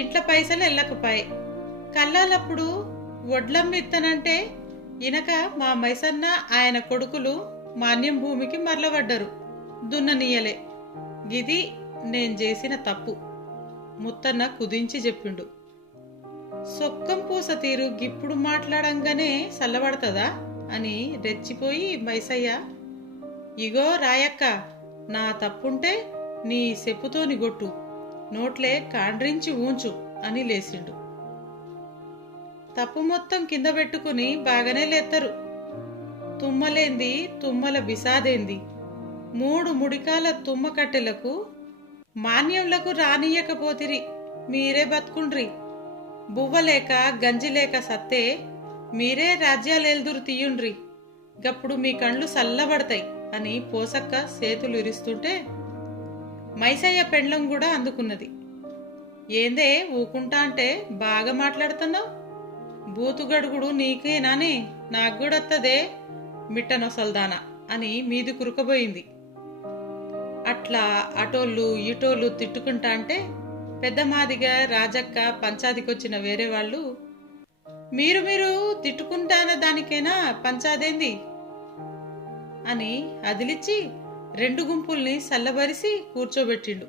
ఇంట్ల పైసలు ఎల్లకపాయే. కల్లాలప్పుడు వడ్లమ్మి ఇత్తనంటే ఇనక మా మైసన్న ఆయన కొడుకులు మాన్యం భూమికి మరలబడ్డరు, దున్ననీయలే. గిది నేను చేసిన తప్పు ముత్తన్న కుదించి చెప్పిండు. సొక్కం పూస తీరు గిప్పుడు మాట్లాడంగానే సల్లబడతదా అని రెచ్చిపోయి మైసయ్య, ఇగో రాయక్క, నా తప్పుంటే నీ చెప్పుతోని గొట్టు, నోట్లే కాండ్రించి ఊంచు అని లేచిండు. తప్పు మొత్తం కింద పెట్టుకుని బాగానే లేత్తరు. తుమ్మలేంది తుమ్మల బిసాదేంది, 3 ముడికాల తుమ్మ కట్టెలకు మాన్యంలకు రానియకపోతిరి, మీరే బతుకుండ్రి. బువ్వలేక గంజిలేక సత్తే మీరే రాజ్యాలేల్దురు తీయుండ్రి, గప్పుడు మీ కండ్లు సల్లబడతాయి అని పోసక్క సేతులు ఇరుస్తుంటే మైసయ్య పెండ్లం కూడా అందుకున్నది. ఏందే ఊకుంటా అంటే బాగా మాట్లాడుతున్నావు, బూతుగడుగుడు నీకేనానే, నాకు కూడా వత్తదే మిట్టనొసల్దానా అని మీది కురుకబోయింది. అట్లా అటోళ్ళు ఇటోళ్ళు తిట్టుకుంటా అంటే పెద్దమాదిగా రాజక్క పంచాదికొచ్చిన వేరే వాళ్ళు, మీరు మీరు తిట్టుకుంటాన దానికైనా పంచాదేంది అని అదిలిచ్చి 2 గుంపుల్ని సల్లబరిసి కూర్చోబెట్టిండు.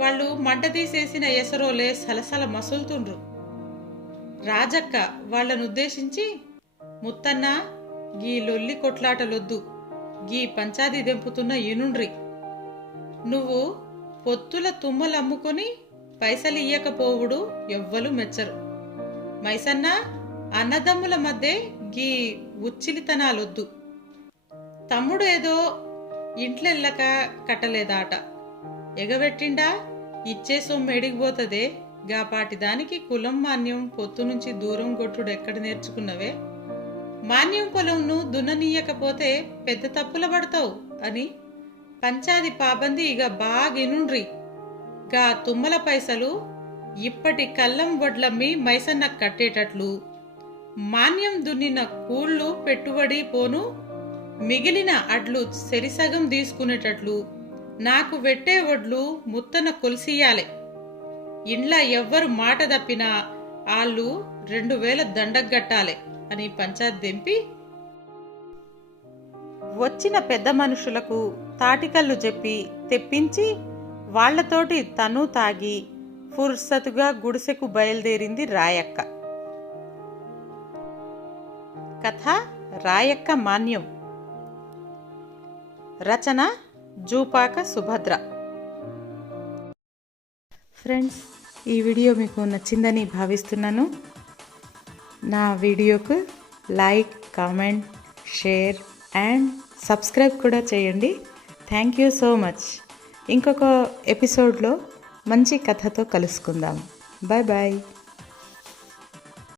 వాళ్ళు మంట తీసేసిన ఎసరోలే సలసల మసులుతుండ్రు. రాజక్క వాళ్ళనుద్దేశించి, ముత్తన్న గీ లొల్లి కొట్లాటలొద్దు, గీ పంచాది దెంపుతున్న ఈనుండ్రి. నువ్వు పొత్తుల తుమ్మలమ్ముకొని పైసలు ఇయ్యకపోవుడు ఎవ్వలు మెచ్చరు. మైసన్న అన్నదమ్ముల మధ్య గీ ఉచ్చిలితనాలొద్దు. తమ్ముడు ఏదో ఇంట్లెళ్ళక కట్టలేదాట, ఎగబెట్టిండా ఇచ్చే సొమ్ము ఎడిగిపోతదే, గాపాటి దానికి కులం మాన్యం పొత్తు నుంచి దూరం కొట్టుడు ఎక్కడ నేర్చుకున్నవే, మాన్యం పొలంను దున్ననీయకపోతే పెద్ద తప్పుల పడతావు అని పంచాది పాబంది ఇక బాగినుండ్రి. గా తుమ్మల పైసలు ఇప్పటి కల్లం వడ్లమ్మి మైసన్న కట్టేటట్లు, మాన్యం దున్నిన కూళ్ళు పెట్టుబడి పోను మిగిలిన అడ్లు సెరిసగం తీసుకునేటట్లు నాకు వెట్టే వడ్లు ముత్తన కొలిసియాలే. ఇండ్ల ఎవ్వరు మాట తప్పినా ఆళ్ళు 2000 దండగట్టాలే అని పంచాయత్ దెంపి వచ్చిన పెద్ద మనుషులకు తాటికల్లు చెప్పి తెప్పించి వాళ్లతోటి తను తాగి ఫుర్సతుగా గుడిసెకు బయలుదేరింది రాయక్క. కథ రాయక్క మాన్యం. రచన జూపాక సుభద్ర. ఫ్రెండ్స్, ఈ వీడియో మీకు నచ్చిందని భావిస్తున్నాను. నా వీడియోకు like, comment, share and subscribe కూడా చేయండి. Thank you so much. ఇంకొక ఎపిసోడ్లో మంచి కథతో కలుసుకుందాం. Bye bye.